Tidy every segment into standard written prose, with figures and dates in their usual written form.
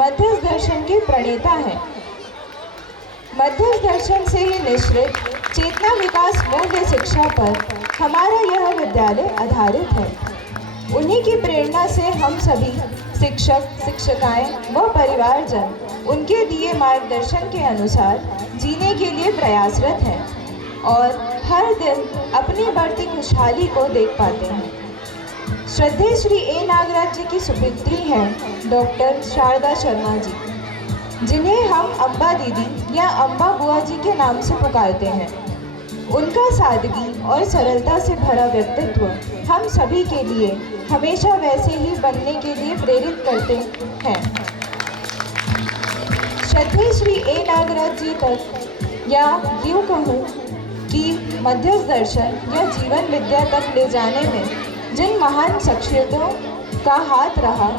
मध्यस्थ दर्शन के प्रणेता हैं। मध्यस्थ दर्शन से ही निश्रित चेतना विकास मूल्य शिक्षा पर हमारा यह विद्यालय आधारित है। उन्हीं की प्रेरणा से हम सभी शिक्षक शिक्षिकाएं व परिवारजन उनके दिए मार्गदर्शन के अनुसार जीने के लिए प्रयासरत हैं और हर दिन अपनी बढ़ती खुशहाली को देख पाते हैं। श्रद्धेय श्री ए नागराज जी की सुपुत्री हैं डॉक्टर शारदा शर्मा जी, जिन्हें हम अम्बा दीदी या अम्बा बुआ जी के नाम से पुकारते हैं। उनका सादगी और सरलता से भरा व्यक्तित्व हम सभी के लिए हमेशा वैसे ही बनने के लिए प्रेरित करते हैं। श्रद्धेय श्री ए नागराज जी तक, या यूँ कहूँ कि मध्यस्थ दर्शन या जीवन विद्या तक ले जाने में जिन महान शख्सियतों का हाथ रहा,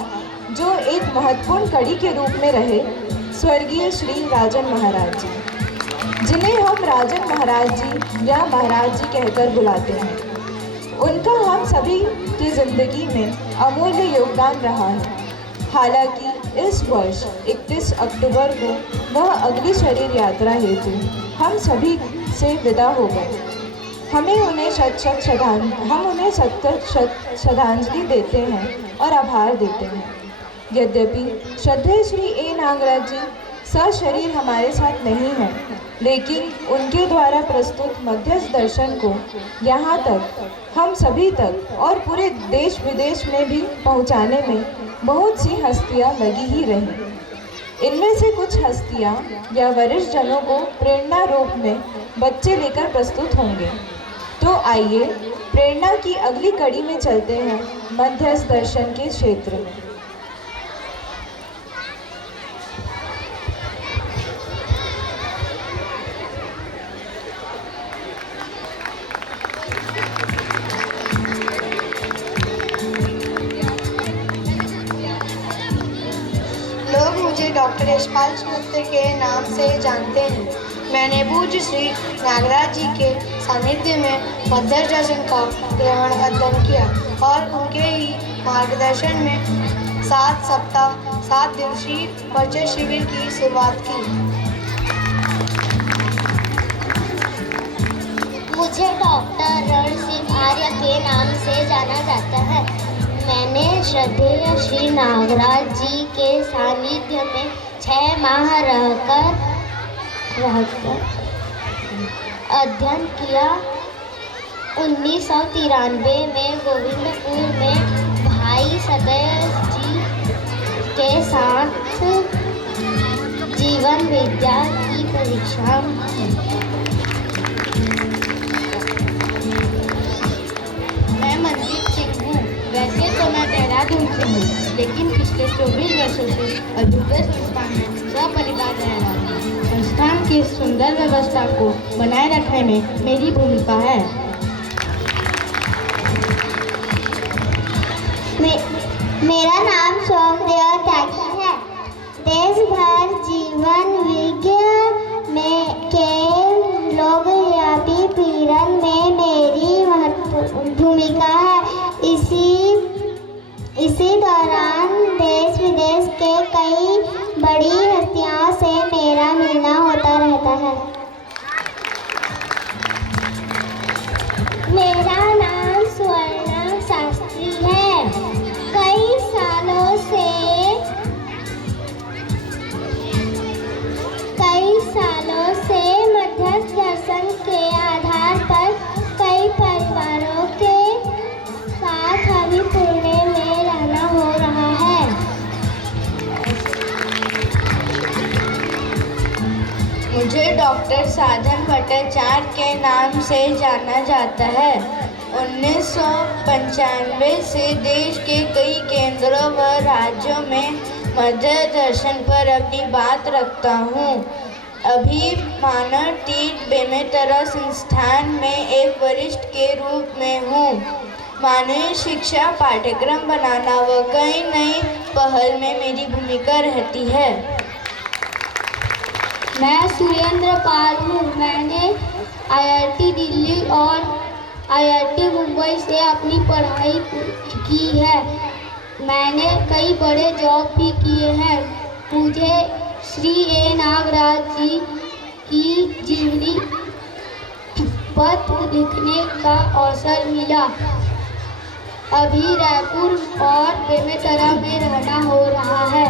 जो एक महत्वपूर्ण कड़ी के रूप में रहे, स्वर्गीय श्री राजन महाराज जी, जिन्हें हम राजन महाराज जी या महाराज जी कहकर बुलाते हैं। उनका हम सभी की जिंदगी में अमूल्य योगदान रहा है। हालांकि इस वर्ष 31 अक्टूबर को वह अगली शरीर यात्रा हेतु हम सभी से विदा हो गए। हम उन्हें शत श्रद्धांजलि देते हैं और आभार देते हैं। यद्यपि श्रद्धेय श्री ए नागराज जी सशरीर हमारे साथ नहीं हैं, लेकिन उनके द्वारा प्रस्तुत मध्यस्थ दर्शन को यहाँ तक, हम सभी तक और पूरे देश विदेश में भी पहुँचाने में बहुत सी हस्तियाँ लगी ही रहीं। इनमें से कुछ हस्तियाँ या वरिष्ठ जनों को प्रेरणा रूप में बच्चे लेकर प्रस्तुत होंगे। तो आइए प्रेरणा की अगली कड़ी में चलते हैं मध्यस्थ दर्शन के क्षेत्र में। मुझे डॉक्टर यशपाल गुप्ता के नाम से जानते हैं। मैंने पूज्य श्री नागराज जी के सानिध्य में मध्यस्थ दर्शन का ग्रहण अध्ययन किया और उनके ही मार्गदर्शन में 7 सप्ताह 7 दिवसीय परिचय शिविर की शुरुआत की। मुझे डॉक्टर रण सिंह आर्य के नाम से जाना जाता है। मैंने श्रद्धेय श्री नागराज जी के सानिध्य में 6 माह रहकर अध्ययन किया। 1993 में गोविंदपुर में भाई सदैव जी के साथ जीवन विद्या की परीक्षा की। मैं मनजीत सिंह हूँ। वैसे तो मैं देहरादून से हूँ, लेकिन पिछले 24 वर्षों से अभ्युदय संस्थान में सपरिवार रह रहा हूँ। संस्थान की सुंदर व्यवस्था को बनाए रखने में मेरी भूमिका है। मेरा नाम सोमदेव त्यागी है। देश भर जीवन विज्ञान में के लोग व्यापी पीड़न में मेरी महत्वपूर्ण भूमिका है। इसी दौरान देश विदेश के कई बड़ी हस्तियों से मेरा मिलना होता रहता है। मेरा नाम स्वर्णा शास्त्री है। कई सालों से मध्यस्थ दर्शन के आधार पर कई परिवारों के साथ अभी पुणे में रहना हो रहा है। मुझे डॉक्टर साधन भट्टाचार्य के नाम से जाना जाता है। 1995 से देश के कई केंद्रों व राज्यों में मध्यस्थ दर्शन पर अपनी बात रखता हूँ। अभी मानव टीट बेमेतरा संस्थान में एक वरिष्ठ के रूप में हूँ। मानवीय शिक्षा पाठ्यक्रम बनाना व कई नई पहल में मेरी भूमिका रहती है। मैं सुरेंद्र पाल हूँ। मैंने IIT दिल्ली और IIT मुंबई से अपनी पढ़ाई की है। मैंने कई बड़े जॉब भी किए हैं। मुझे श्री ए नागराज जी की जीवनी पत्र लिखने का अवसर मिला। अभी रायपुर और बेमेतरा में रहना हो रहा है।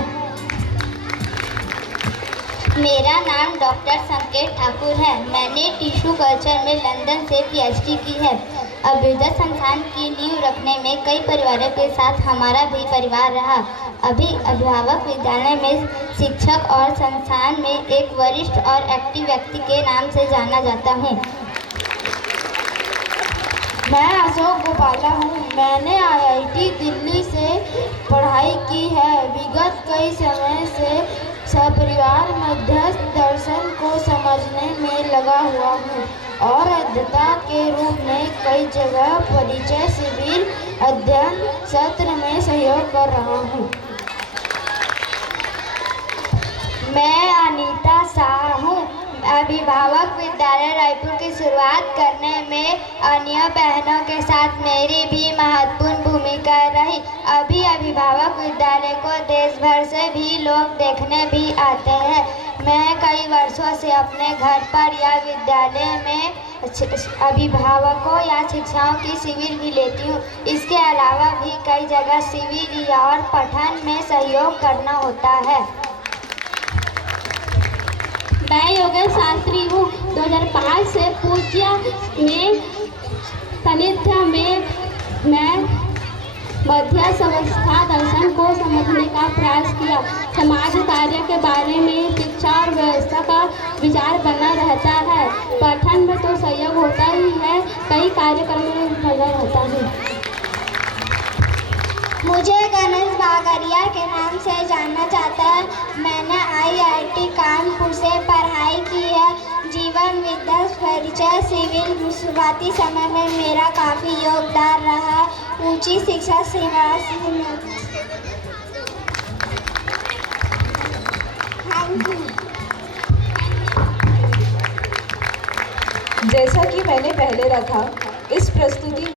मेरा नाम डॉक्टर संकेत ठाकुर है। मैंने टिश्यू कल्चर में लंदन से पीएचडी की है। अभ्युदय संस्थान की नींव रखने में कई परिवारों के साथ हमारा भी परिवार रहा। अभी अभिभावक विद्यालय में शिक्षक और संस्थान में एक वरिष्ठ और एक्टिव व्यक्ति के नाम से जाना जाता हूँ। मैं अशोक गोपाला हूँ। मैंने आईआईटी दिल्ली से पढ़ाई की है। विगत कई समय से सपरिवार मध्यस्थ दर्शन को समझने में लगा हुआ हूँ और अध्येता के रूप में कई जगह परिचय शिविर अध्ययन सत्र में सहयोग कर रहा हूँ। मैं अनीता शाह हूँ। अभिभावक विद्यालय रायपुर की शुरुआत करने में अन्य बहनों के साथ मेरी भी महत्वपूर्ण भूमिका रही। अभी अभिभावक विद्यालय को देश भर से भी लोग देखने भी आते हैं। मैं कई वर्षों से अपने घर पर या विद्यालय में अभिभावकों या शिक्षाओं की शिविर भी लेती हूँ। इसके अलावा भी कई जगह शिविर और पठन में सहयोग करना होता है। मैं योगेश शास्त्री हूँ। 2005 से पूज्य में सानिध्य में मैं मध्य अवस्था दर्शन को समझने का प्रयास किया। समाज कार्य के बारे में शिक्षा और व्यवस्था का विचार बना रहता है। पठन में तो सहयोग होता ही है, कई कार्यक्रमों में लगा रहता है। मुझे गणेश बागरिया के नाम से जाना जाता है। मैंने आईआईटी कानपुर से पढ़ाई की है। जीवन विद्या परिचय शिविर शुरुआती समय में मेरा काफ़ी योगदान रहा। ऊंची शिक्षा जैसा कि मैंने पहले रखा, इस प्रस्तुति